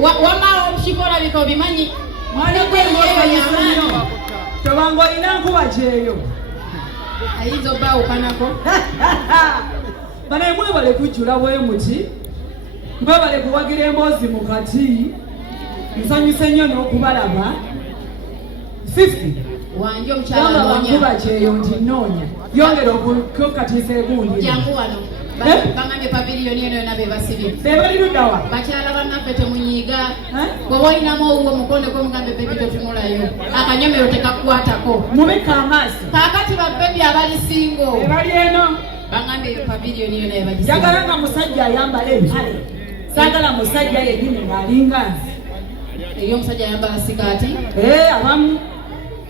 Wama omushikola biko bimanyi. Mwana gwe ng'osanyusa tobanga olina nkuba gyeyo. Ayinza obbawukanako. Bano mwebale kujjula bwe muti. Mwebale kuwagira emboozi mu kati. Nsanyuse nnyo n'okubalaba. Fifi. Wanje omukyala noonya. Nkuba gyeyo nti nnoonya. Yongera okukatiisa egundi. Jangu wano. Bangambye paviliyoni eno yonna be basibye. Be bali ludda wa? Bakyala bannaffe temunyiiga. Bw'oba olinamu owuwo mukono gwe mugambe bebi totunulayo. Akanyomero tekakukwatako. Mubeka amaaso. Kaakati babbebi abali singo. Be bali eno. Bangambye paviliyoni yonna be bagisibye. Njagala nga musajja ayambala empale. Saagala musajja yennyini ng'alinga nze. Eyo omusajja ayambala sikaati? Abamu.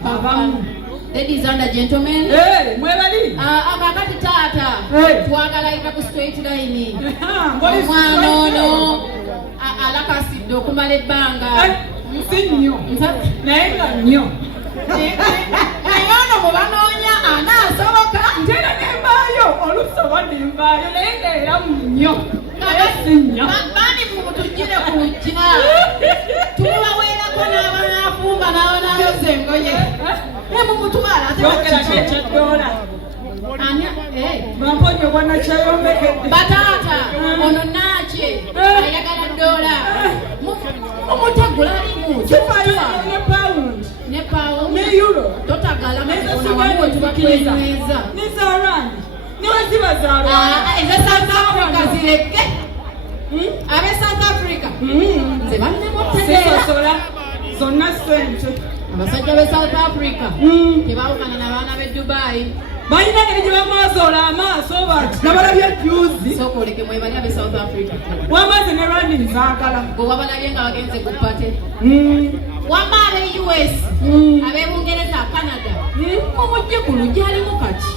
Abamu. Ladies and gentlemen. Mwebali. Akakati taata. Twagala ina ku straight line. Omwana ono alakasidde okumala ebbanga. Si nnyo. Naye nga nnyo. Naye ono mubanoonya anaasoboka. Ntera n'embaayo. Olusoba n'embaayo naye ng'era nnyo. Naye si nnyo. Bani mutujjire ku lujja. Tubaweerako n'abanafumba n'abanayoza engoye. Mumutwala atebakyola bamponye bwana kyayombeke batata ono nakye ayagala dola mumutegula alimu ne pound ne euro totagala maziona tubakweza ne zarani ne waziba zarani eza South Africa zireke abe South Africa nze banne mutegera zonna sente abasajja be South Africa tebawukana n'abaana b'e Dubai balina engeri gye bamwazoola amaaso bati nabalabye juzi sooka oleke mwebali ab'e South Africa wamaze ne rwandi nzaagala gwe wabalabye nga bagenze ku pate wama ab'e US ab'e Bungereza Canada mumujje ku lujja alimu kati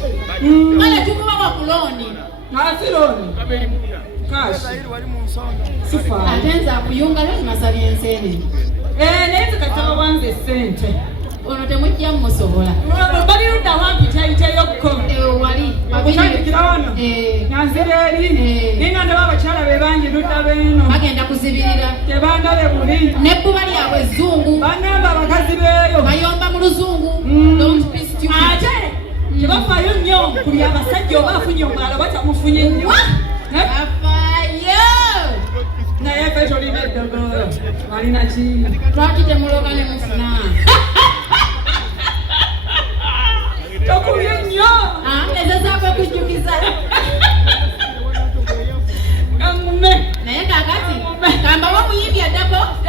kale tukubawa ku looni si looni kashi sifa ate nze akuyunga leo tunasabye enseenene naye tukataba wanze sente ono temujja musobola bali ludda wampita iteyokko wali okutandikira wano nanzira eri ninga ndaba abakyala be bangi ludda beno bagenda kuzibirira tebandabe buli nebbuba lyabwe ezzungu bangamba abakazi beeyo bayomba mu luzungu ate tebafaayo nnyo kuli abasajja oba afunye omwala batamufunye nnyo naye fe tolina eddogolo alina ki lwaki temuloga ne mufuna